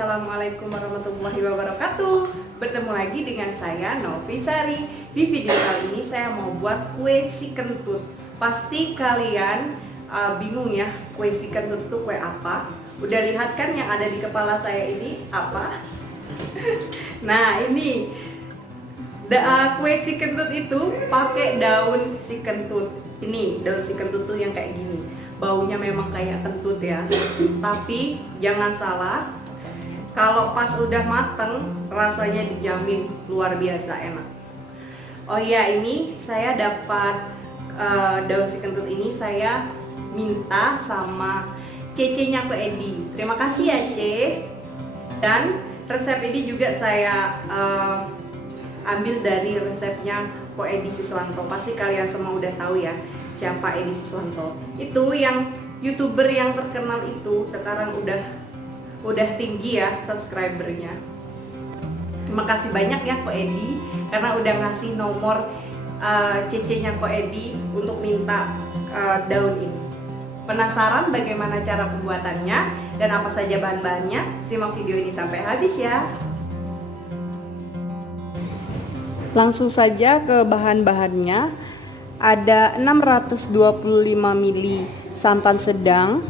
Assalamualaikum warahmatullahi wabarakatuh. Bertemu lagi dengan saya Novi Sari. Di video kali ini saya mau buat kue si kentut. Pasti kalian bingung ya, kue si kentut itu kue apa? Udah lihat kan yang ada di kepala saya ini apa? Nah ini kue si kentut itu pakai daun si kentut. Ini daun si kentut tuh yang kayak gini. Baunya memang kayak kentut ya. Tapi jangan salah, kalau pas udah mateng rasanya dijamin luar biasa enak. Oh iya, ini saya dapat daun si kentut ini saya minta sama Cece-nya Ko Edi. Terima kasih ya Ce. Dan resep ini juga saya ambil dari resepnya Ko Edi Siswanto. Pasti kalian semua udah tahu ya siapa Edi Siswanto. Itu yang YouTuber yang terkenal itu, sekarang udah tinggi ya subscribernya. Terima kasih banyak ya Ko Edi karena udah ngasih nomor Cece-nya Ko Edi untuk minta daun ini. Penasaran bagaimana cara pembuatannya dan apa saja bahan-bahannya? Simak video ini sampai habis ya. Langsung saja ke bahan-bahannya. Ada 625 ml santan sedang,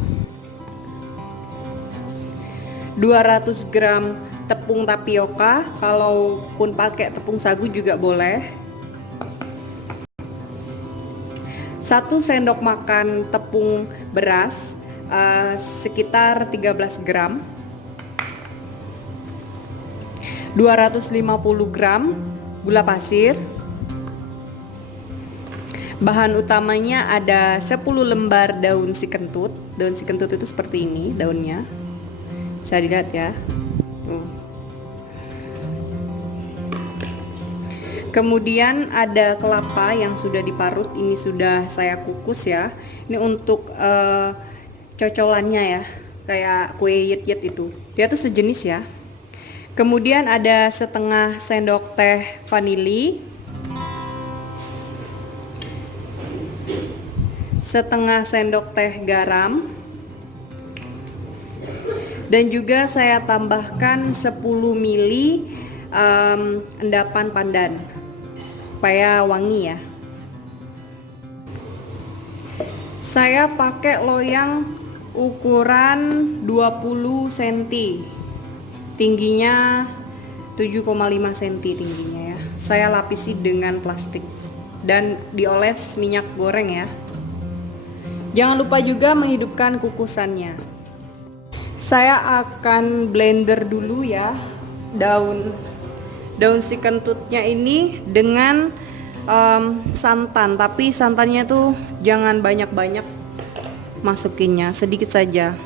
200 gram tepung tapioka, kalaupun pakai tepung sagu juga boleh, 1 sendok makan tepung beras sekitar 13 gram, 250 gram gula pasir. Bahan utamanya ada 10 lembar daun si kentut. Daun si kentut itu seperti ini daunnya. Bisa dilihat ya. Tuh. Kemudian ada kelapa yang sudah diparut. Ini sudah saya kukus ya. Ini untuk cocolannya ya. Kayak kue yet-yet itu. Dia tuh sejenis ya. Kemudian ada setengah sendok teh vanili, setengah sendok teh garam, dan juga saya tambahkan 10 ml endapan pandan supaya wangi ya. Saya pakai loyang ukuran 20 cm, tingginya 7,5 cm tingginya ya. Saya lapisi dengan plastik dan dioles minyak goreng ya. Jangan lupa juga menghidupkan kukusannya. Saya akan blender dulu ya daun si kentutnya ini dengan santan, tapi santannya tuh jangan banyak-banyak masukinnya, sedikit saja.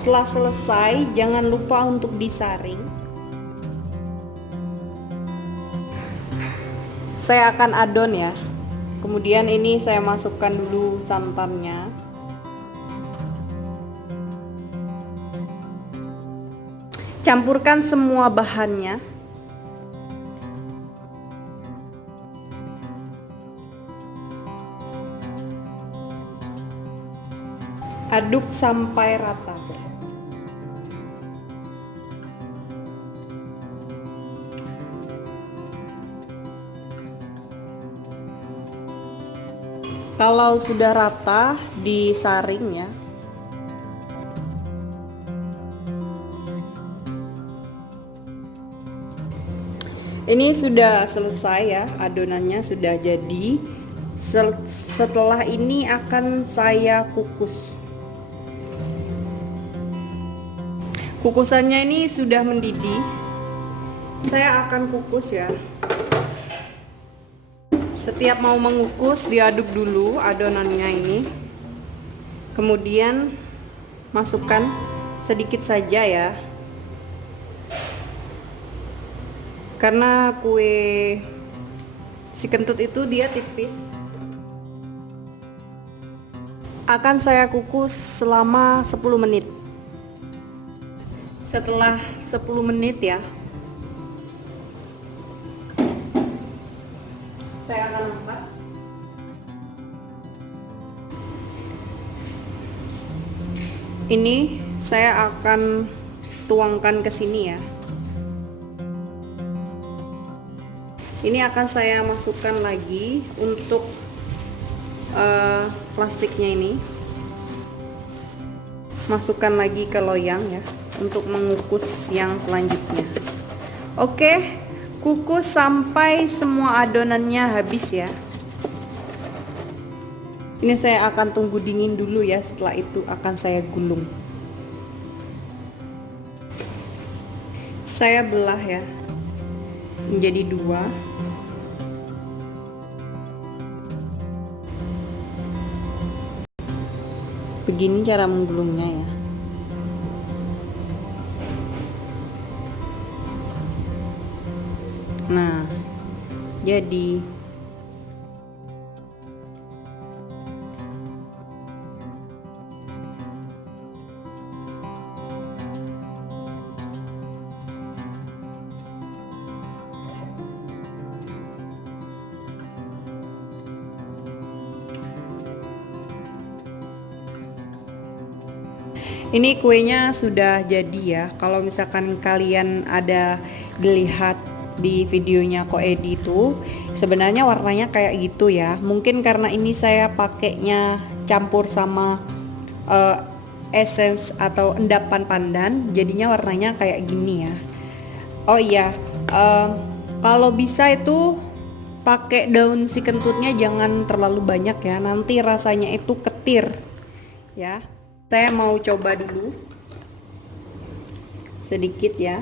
Setelah selesai, jangan lupa untuk disaring. Saya akan adon ya. Kemudian ini saya masukkan dulu santannya. Campurkan semua bahannya. Aduk sampai rata. Kalau sudah rata, disaring ya. Ini sudah selesai ya, adonannya sudah jadi. Setelah ini akan saya kukus. Kukusannya ini sudah mendidih. Saya akan kukus ya. Setiap mau mengukus diaduk dulu adonannya ini. Kemudian masukkan sedikit saja ya. Karena kue si kentut itu dia tipis. Akan saya kukus selama 10 menit. Setelah 10 menit ya, Ini saya akan tuangkan ke sini ya. Ini akan saya masukkan lagi untuk plastiknya ini. Masukkan lagi ke loyang ya untuk mengukus yang selanjutnya. Oke, kukus sampai semua adonannya habis ya. Ini saya akan tunggu dingin dulu ya, setelah itu akan saya gulung. Saya belah ya menjadi 2. Begini cara menggulungnya ya. Nah, jadi ini kuenya sudah jadi ya. Kalau misalkan kalian ada dilihat di videonya Ko Edi itu, sebenarnya warnanya kayak gitu ya. Mungkin karena ini saya pakainya campur sama essence atau endapan pandan, jadinya warnanya kayak gini ya. Oh iya, kalau bisa itu pakai daun si kentutnya jangan terlalu banyak ya, nanti rasanya itu ketir ya. Saya mau coba dulu sedikit ya.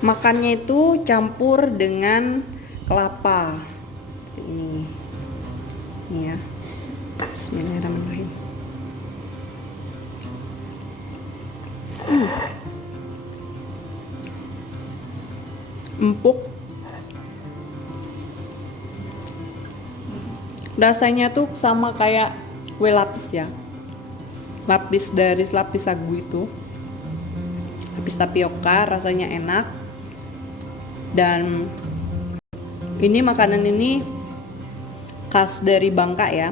Makannya itu campur dengan kelapa seperti ini. Ini ya. Bismillahirrahmanirrahim. Empuk. Rasanya tuh sama kayak kue lapis ya. Lapis dari lapis sagu itu. Lapis tapioka, rasanya enak. Dan ini makanan ini khas dari Bangka ya.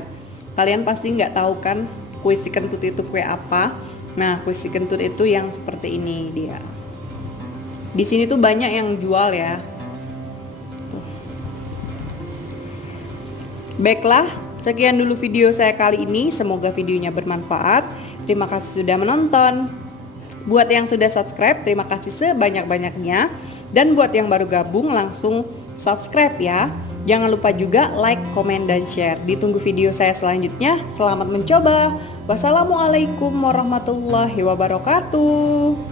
Kalian pasti nggak tahu kan kue si kentut itu kue apa. Nah, kue si kentut itu yang seperti ini dia. Di sini tuh banyak yang jual ya. Tuh. Baiklah, sekian dulu video saya kali ini. Semoga videonya bermanfaat. Terima kasih sudah menonton. Buat yang sudah subscribe, terima kasih sebanyak-banyaknya. Dan buat yang baru gabung, langsung subscribe ya. Jangan lupa juga like, komen, dan share. Ditunggu video saya selanjutnya. Selamat mencoba. Wassalamualaikum warahmatullahi wabarakatuh.